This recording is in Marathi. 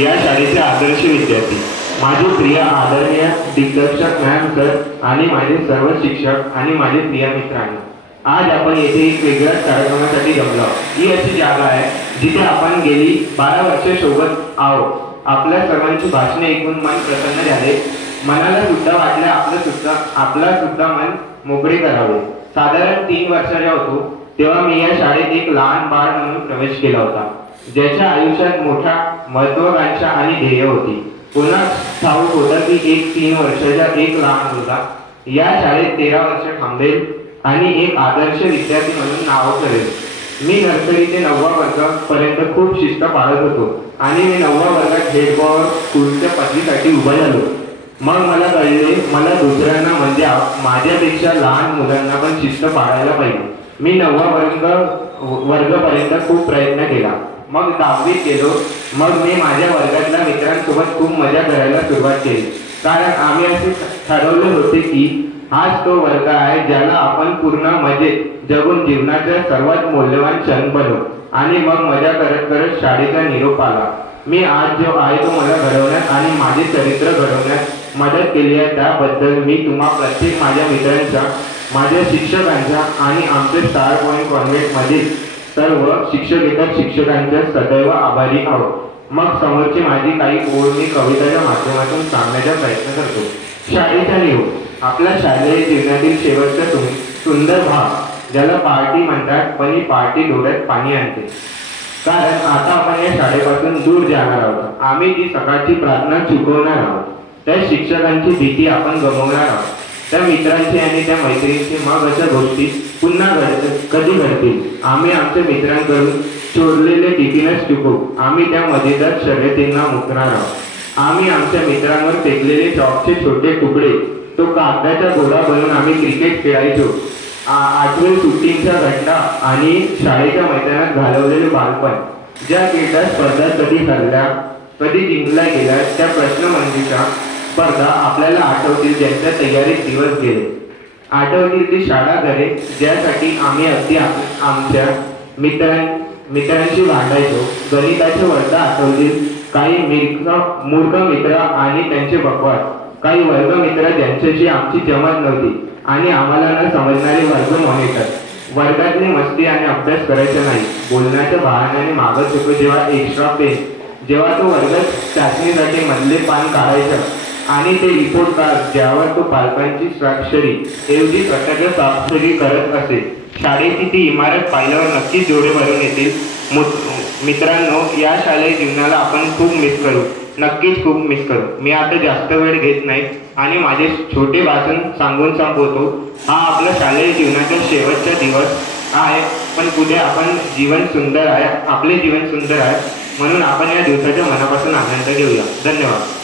या शाळेचे आदर्श विद्यार्थी, माझे प्रिय आदरणीय दिग्दर्शक मॅम सर आणि माझे सर्व शिक्षक आणि माझे प्रिय मित्रांनो, आज आपण येथे एक वेगळ्याच कार्यक्रमासाठी जमलो. ही अशी जागा आहे जिथे आपण गेली 12 वर्षे सोबत आहोत. आपल्या सर्वांची भाषणे ऐकून मन प्रसन्न झाले. मनाला सुद्धा वाटले आपला सुद्धा मन मोकळे करावे. साधारण 3 वर्षाचा होतो तेव्हा मी या शाळेत एक लहान बाळ म्हणून प्रवेश केला होता, ज्याच्या आयुष्यात मोठा महत्वाकांक्षा आणि ध्येय होती. पुन्हा ठाऊक होतं की एक 3 वर्षाचा एक लहान मुलगा या शाळेत 13 वर्ष थांबेल आणि एक आदर्श विद्यार्थी म्हणून नाव करेल. मी नर्सरी ते 9वा वर्गापर्यंत खूप शिस्त पाळत होतो आणि मी 9वा वर्गात हेड बॉय स्कूलच्या पदवीसाठी उभा झालो. मग मला कळले मला दुसऱ्यांना म्हणजे माझ्यापेक्षा लहान मुलांना पण शिस्त पाळायला पाहिजे. मी 9वा वर्गापर्यंत खूप प्रयत्न केला. मग 10वीत गेलो. मग मी माझ्या वर्गातल्या मित्रांसोबत खूप मजा करायला सुरुवात केली, कारण आम्ही असे ठरवले होते की हाच तो वर्ग आहे ज्याला आपण पूर्ण मजेत जगून जीवनाचा सर्वात मौल्यवान क्षण बनवू. आणि मग मजा करत करत शाळेचा निरोप आला. मी आज जो आहे तो मला घडवण्यात आणि माझे चरित्र घडवण्यात मदत केली आहे, त्याबद्दल मी तुम्हा प्रत्येक माझ्या मित्रांचा, माझ्या शिक्षकांचा आणि आमचे स्टार पॉइंट कॉन्व्हेंटमधील सर्व शिक्षकेतर शिक्षकांच्या सदैव आभारी आहोत. मग समोरची माझी काही ओळ मी कविताच्या माध्यमातून सांगण्याचा प्रयत्न करतो. शाळेचा निरोप आपल्या शालेय जीवनातील शेवटचा सुंदर भाग, ज्याला पार्टी म्हणतात, पण ही पार्टी डोळ्यात पाणी आणते, कारण आता आपण या शाळेपासून दूर जाणार आहोत. आम्ही ती सकाळची प्रार्थना चुकवणार आहोत. त्या शिक्षकांची भीती आपण गमावणार आहोत. त्या मित्रांची आणि त्या मैत्रिणींची मग अशा गोष्टी पुन्हा कधी घडतील. आम्ही आमच्या मित्रांकडून चोरलेले टिफिनच चुकवू. आम्ही त्या मजेदार शर्यतींना मुकणार आहोत. आम्ही आमच्या मित्रांवर फेकलेले चॉकचे छोटे तुकडे, तो कागदाचा गोळा बनवून आम्ही क्रिकेट खेळायचो. आठवेल सुट्टींच्या घटना आणि शाळेच्या मैदानात घालवलेले बालपण. ज्या क्रीडा स्पर्धा कधी हरल्या, कधी जिंकल्या गेल्या, त्या प्रश्नमंजुषा स्पर्धा आपल्याला आठवतील, ज्यांच्या तयारीत दिवस गेले. आठवतील ती शाळा घरे, ज्यासाठी आम्ही अगदी आमच्या मित्रांशी भांडायचो. गणिताचे वर्ग आठवतील, काही मूर्ख मित्र आणि त्यांचे बकवास. काही वर्ग मित्र ज्यांच्याशी आमची जमत नव्हती आणि आम्हाला न समजणारे वर्ग मॉनिटर. वर्गातली मस्ती आणि अभ्यास करायचा नाही, बोलण्याच्या बहाण्याने मागं चुकू. जेव्हा एक्स्ट्रा पेन, जेव्हा तो वर्ग चाचणीसाठी मधले पान काढायचं आणि ते रिपोर्ट कार्ड ज्यावर तो पालकांची स्वाक्षरी ऐवजी स्वतःच्या स्वाक्षरी करत असे. शाळेची ती इमारत पाहिल्यावर नक्कीच डोळे भरून येतील. मित्रांनो, या शालेय जीवनाला आपण खूप मिस करू, नक्कीच खूप मिस करू. मी आता जास्त वेळ घेत नाही आणि माझे छोटे भाषण सांगून संपवतो. हा आपला शालेय जीवनाचा शेवटचा दिवस आहे, पण पुढे आपण जीवन सुंदर आहे, आपले जीवन सुंदर आहे, म्हणून आपण या दिवसाच्या मनापासून आनंद घेऊया. धन्यवाद.